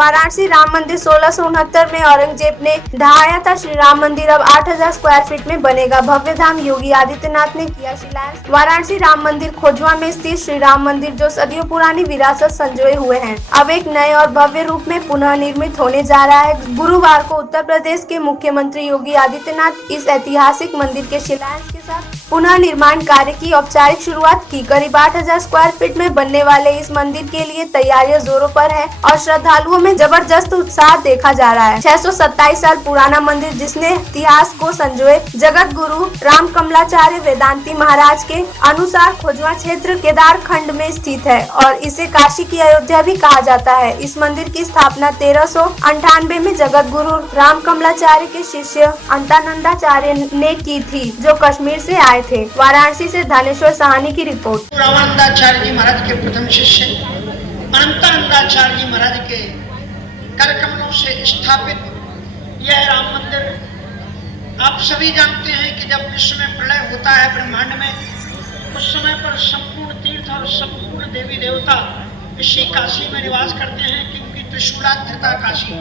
वाराणसी राम मंदिर 1669 में औरंगजेब ने ढहाया था। श्री राम मंदिर अब 8000 स्क्वायर फीट में बनेगा। भव्य धाम योगी आदित्यनाथ ने किया शिलान्यास। वाराणसी राम मंदिर खोजवा में स्थित श्री राम मंदिर जो सदियों पुरानी विरासत संजोए हुए हैं, अब एक नए और भव्य रूप में पुनः निर्मित होने जा रहा है। गुरुवार को उत्तर प्रदेश के मुख्यमंत्री योगी आदित्यनाथ इस ऐतिहासिक मंदिर के शिलान्यास के साथ पुनः निर्माण कार्य की औपचारिक शुरुआत की। करीब 8000 स्क्वायर फीट में बनने वाले इस मंदिर के लिए तैयारियां जोरों पर है और श्रद्धालुओं में जबरदस्त उत्साह देखा जा रहा है। 627 साल पुराना मंदिर जिसने इतिहास को संजोए जगत गुरु राम कमलाचार्य वेदांती महाराज के अनुसार खोजवा क्षेत्र केदार खंड में स्थित है और इसे काशी की अयोध्या भी कहा जाता है। इस मंदिर की स्थापना 1398 में जगत गुरु राम कमलाचार्य के शिष्य अंतानंदाचार्य ने की थी, जो कश्मीर से आए थे। वाराणसी से धनेश्वर साहनी की रिपोर्ट। रामानंदाचार्य जी महाराज के प्रथम शिष्य अंतानंदाचार्य जी महाराज के कार्यक्रमों से स्थापित यह राम मंदिर, आप सभी जानते हैं कि जब विश्व में प्रलय होता है ब्रह्मांड में, उस समय पर संपूर्ण तीर्थ और संपूर्ण देवी देवता इसी काशी में निवास करते हैं, क्योंकि त्रिशूलाध्यता काशी।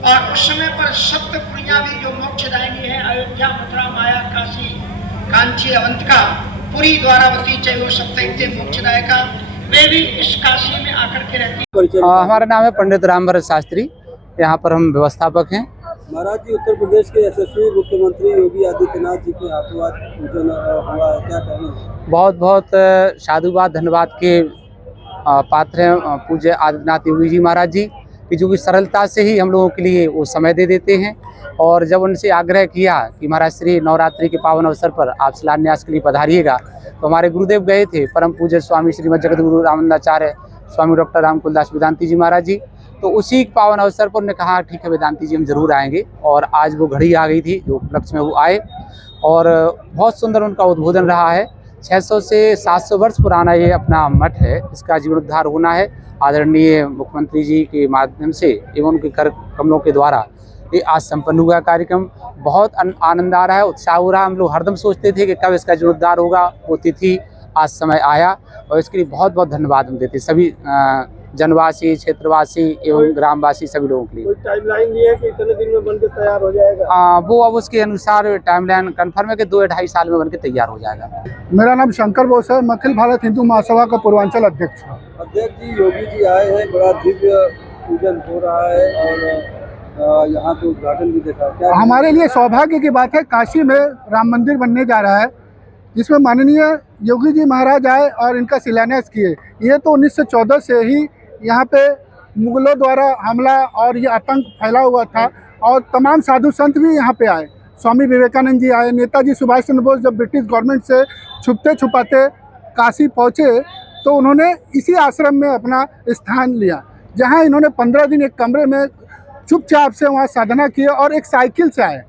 और उस समय पर सप्तपुरियां भी जो मोक्षदायिनी है, अयोध्या, मथुरा, माया, काशी, कांची, अवंतिका, पुरी, द्वारावती, चैव सप्तैते मोक्षदायिका, वे भी इस काशी में आकर के रहती। हमारा नाम है पंडित रामभरत शास्त्री, यहाँ पर हम व्यवस्थापक हैं। महाराज जी, उत्तर प्रदेश के यशस्वी मुख्यमंत्री योगी आदित्यनाथ जी के हाथों आज पूजन हुआ है, क्या कहना? बहुत बहुत साधुवाद धन्यवाद के पात्र हैं पूज्य आदित्यनाथ योगी जी महाराज जी कि जो कि सरलता से ही हम लोगों के लिए वो समय दे देते हैं। और जब उनसे आग्रह किया कि महाराज श्री नवरात्रि के पावन अवसर पर आप शिलान्यास के लिए पधारिएगा, तो हमारे गुरुदेव गए थे परम पूज्य स्वामी श्रीमद जगत गुरु रामानंदाचार्य स्वामी डॉक्टर रामकुलदास वेदांती जी महाराज जी। तो उसी पावन अवसर पर उन्होंने कहा ठीक है वेदांती जी हम जरूर आएंगे, और आज वो घड़ी आ गई थी जो उपलक्ष्य में वो आए और बहुत सुंदर उनका उद्बोधन रहा है। 600 से 700 वर्ष पुराना ये अपना मठ है, इसका जीर्णोद्धार होना है। आदरणीय मुख्यमंत्री जी के माध्यम से एवं उनके कर कमलों के द्वारा ये आज संपन्न हुआ कार्यक्रम। बहुत आनंद आ रहा है, उत्साह हो रहा है। हम लोग हरदम सोचते थे कि कब इसका जीर्णोद्धार होगा, वो तिथि आज समय आया और इसके लिए बहुत बहुत धन्यवाद हम देते सभी जनवासी, क्षेत्रवासी एवं ग्रामवासी सभी लोगों के लिए। कोई टाइमलाइन नहीं है कि इतने दिन में बनकर तैयार हो जाएगा? वो अब उसके अनुसार टाइमलाइन कंफर्म है कि 2-2.5 साल में बनकर तैयार हो जाएगा। मेरा नाम शंकर बोस है, मैं अखिल भारत हिंदू महासभा का पूर्वांचल अध्यक्ष हूँ। अध्यक्ष जी, योगी जी आए हैं, बड़ा दिव्य पूजन हो रहा है और यहाँ तो उद्घाटन भी देखा क्या? हमारे लिए सौभाग्य की बात है, काशी में राम मंदिर बनने जा रहा है, जिसमें माननीय योगी जी महाराज आए और इनका शिलान्यास किए। ये तो 1914 से ही यहाँ पे मुगलों द्वारा हमला और ये आतंक फैला हुआ था और तमाम साधु संत भी यहाँ पे आए। स्वामी विवेकानंद जी आए, नेताजी सुभाष चंद्र बोस जब ब्रिटिश गवर्नमेंट से छुपते छुपाते काशी पहुँचे तो उन्होंने इसी आश्रम में अपना स्थान लिया, जहाँ इन्होंने 15 दिन एक कमरे में चुपचाप से वहाँ साधना की और एक साइकिल से आए।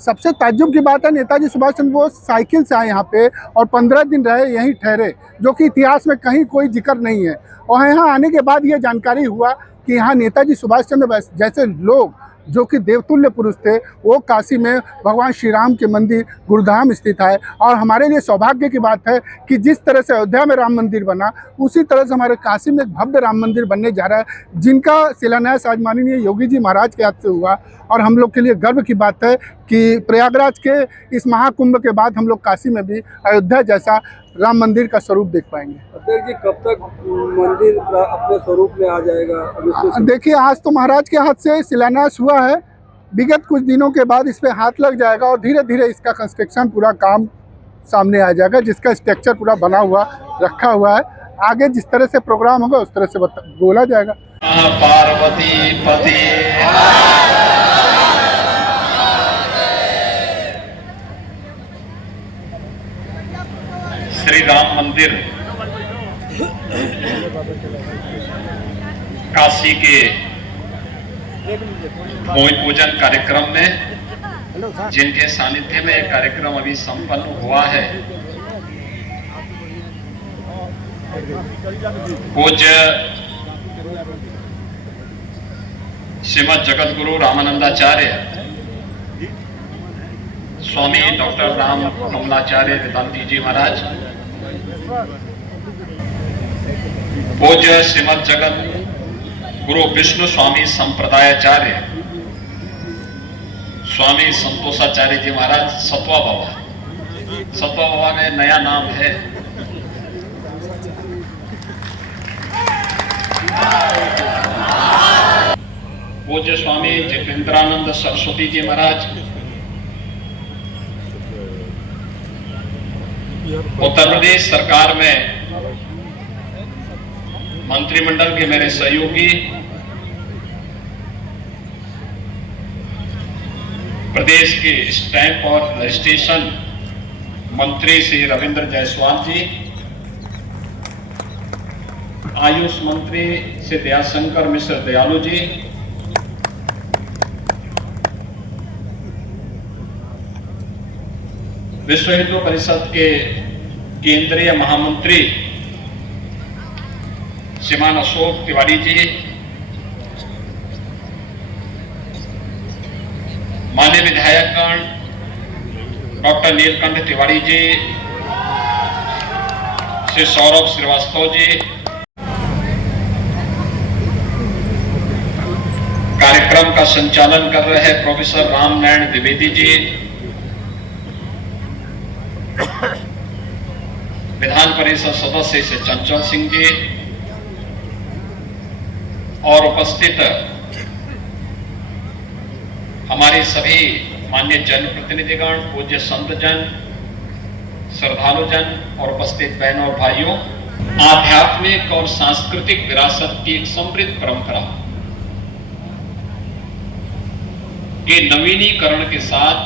सबसे ताज्जुब की बात है, नेताजी सुभाष चंद्र बोस साइकिल से आए यहाँ पे और 15 दिन रहे, यहीं ठहरे, जो कि इतिहास में कहीं कोई जिक्र नहीं है। और यहाँ आने के बाद ये जानकारी हुआ कि यहाँ नेताजी सुभाष चंद्र बोस जैसे लोग जो कि देवतुल्य पुरुष थे, वो काशी में भगवान श्री राम के मंदिर गुरुधाम स्थित है। और हमारे लिए सौभाग्य की बात है कि जिस तरह से अयोध्या में राम मंदिर बना, उसी तरह से हमारे काशी में एक भव्य राम मंदिर बनने जा रहा है, जिनका शिलान्यास आज माननीय योगी जी महाराज के हाथ से हुआ। और हम लोग के लिए गर्व की बात है कि प्रयागराज के इस महाकुंभ के बाद हम लोग काशी में भी अयोध्या जैसा राम मंदिर का स्वरूप देख पाएंगे। अध्यक्ष जी, कब तक मंदिर अपने स्वरूप में आ जाएगा? देखिए, आज तो महाराज के हाथ से शिलान्यास हुआ है, विगत कुछ दिनों के बाद इस पे हाथ लग जाएगा और धीरे धीरे इसका कंस्ट्रक्शन पूरा काम सामने आ जाएगा, जिसका स्ट्रक्चर पूरा बना हुआ रखा हुआ है। आगे जिस तरह से प्रोग्राम होगा उस तरह से बोला जाएगा। पार्वती पति श्री राम मंदिर काशी के भूमि पूजन कार्यक्रम में जिनके सानिध्य में कार्यक्रम अभी संपन्न हुआ है, पूज्य श्रीमद जगत गुरु रामानंदाचार्य स्वामी डॉक्टर राम कमलाचार्य वेदांती जी महाराज, पूज्य श्रीमद जगत गुरु विष्णु स्वामी संप्रदायाचार्य स्वामी संतोषाचार्य जी महाराज सतवा बाबा में नया नाम है। पूज्य स्वामी जितेंद्रानंद सरस्वती जी महाराज उत्तर प्रदेश सरकार में मंत्रिमंडल के मेरे सहयोगी, प्रदेश के स्टैंप और रजिस्ट्रेशन मंत्री श्री रविंद्र जायसवाल जी, आयुष मंत्री श्री दयाशंकर मिश्र दयालु जी, विश्व हिंदू परिषद के केंद्रीय महामंत्री श्रीमान अशोक तिवारी जी, माननीय विधायकगण डॉक्टर नीलकंठ तिवारी जी, श्री सौरभ श्रीवास्तव जी, कार्यक्रम का संचालन कर रहे हैं प्रोफेसर रामनारायण द्विवेदी जी, विधान परिषद सदस्य श्री चंचल सिंह जी और उपस्थित हमारे सभी मान्य जनप्रतिनिधिगण, पूज्य संतजन, श्रद्धालुजन और उपस्थित बहनों और भाइयों, आध्यात्मिक और सांस्कृतिक विरासत की एक समृद्ध परंपरा के नवीनीकरण के साथ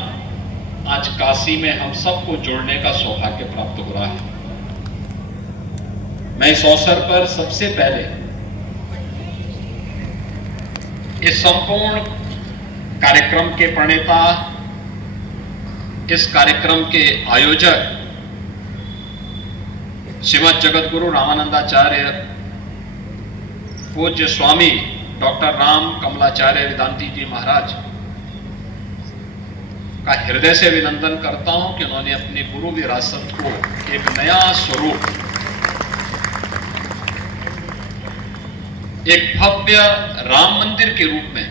आज काशी में हम सबको जोड़ने का सौभाग्य प्राप्त हो रहा है। मैं इस अवसर पर सबसे पहले इस संपूर्ण कार्यक्रम के प्रणेता, इस कार्यक्रम के आयोजक श्रीमद जगतगुरु रामानंदाचार्य पूज्य स्वामी डॉक्टर राम कमलाचार्य वेदांती जी महाराज का हृदय से अभिनंदन करता हूं कि उन्होंने अपनी गुरु विरासत को एक नया स्वरूप, एक भव्य राम मंदिर के रूप में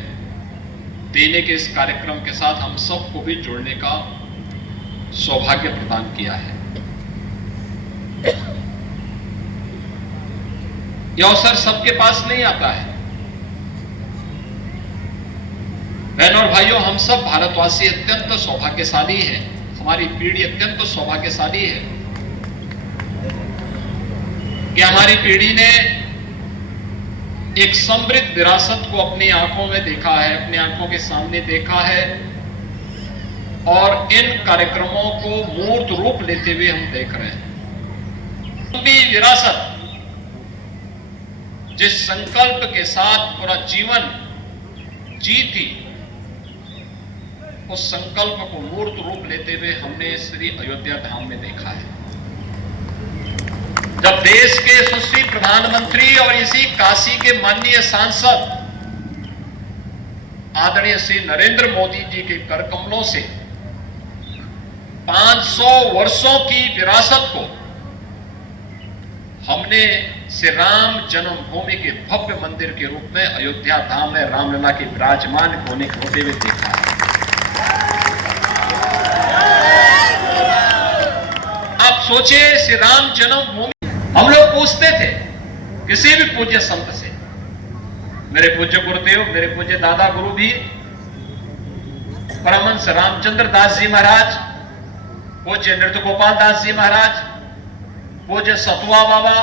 देने के इस कार्यक्रम के साथ हम सबको भी जोड़ने का सौभाग्य प्रदान किया है। यह अवसर सबके पास नहीं आता है। बहनों और भाइयों, हम सब भारतवासी अत्यंत सौभाग्यशाली हैं। हमारी पीढ़ी अत्यंत सौभाग्यशाली है कि हमारी पीढ़ी ने एक समृद्ध विरासत को अपनी आंखों में देखा है, अपनी आंखों के सामने देखा है और इन कार्यक्रमों को मूर्त रूप लेते हुए हम देख रहे हैं। लंबी विरासत जिस संकल्प के साथ पूरा जीवन जी थी, उस संकल्प को मूर्त रूप लेते हुए हमने श्री अयोध्या धाम में देखा है। जब देश के यशस्वी प्रधानमंत्री और इसी काशी के माननीय सांसद आदरणीय श्री नरेंद्र मोदी जी के करकमलों से 500 वर्षों की विरासत को हमने श्री राम जन्मभूमि के भव्य मंदिर के रूप में अयोध्या धाम में रामलला के विराजमान होने होते हुए देखा है। आप सोचिए, श्री राम जन्मभूमि, हम लोग पूछते थे किसी भी पूज्य संत से, मेरे पूज्य गुरुदेव, मेरे पूज्य दादा गुरु भी परमहंस रामचंद्र दास जी महाराज, पूज्य नृत्य गोपाल दास जी महाराज, पूज्य सतुआ बाबा,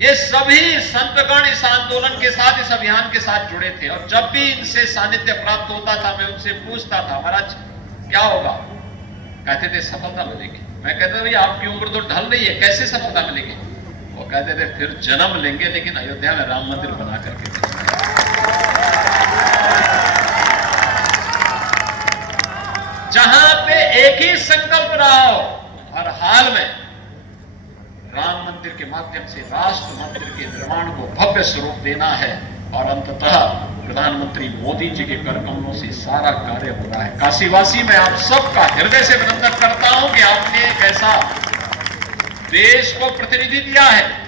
ये सभी संतगण इस आंदोलन के साथ, इस अभियान के साथ जुड़े थे। और जब भी इनसे सानिध्य प्राप्त होता था, मैं उनसे पूछता था, महाराज क्या होगा? कहते थे सफलता मिलेगी। मैं कहता था भैया आपकी उम्र तो ढल रही है, कैसे सफलता मिलेगी? वो कहते थे फिर जन्म लेंगे, लेकिन अयोध्या में राम मंदिर बना करके। जहां पे एक ही संकल्प रहा हो, हर हाल में राम मंदिर के माध्यम से राष्ट्र मंदिर के निर्माण को भव्य स्वरूप देना है। और अंततः प्रधानमंत्री मोदी जी के करकमलों से सारा कार्य हो रहा है। काशीवासी, मैं आप सबका हृदय से अभिनंदन करता हूं कि आपने एक ऐसा देश को प्रतिनिधि दिया है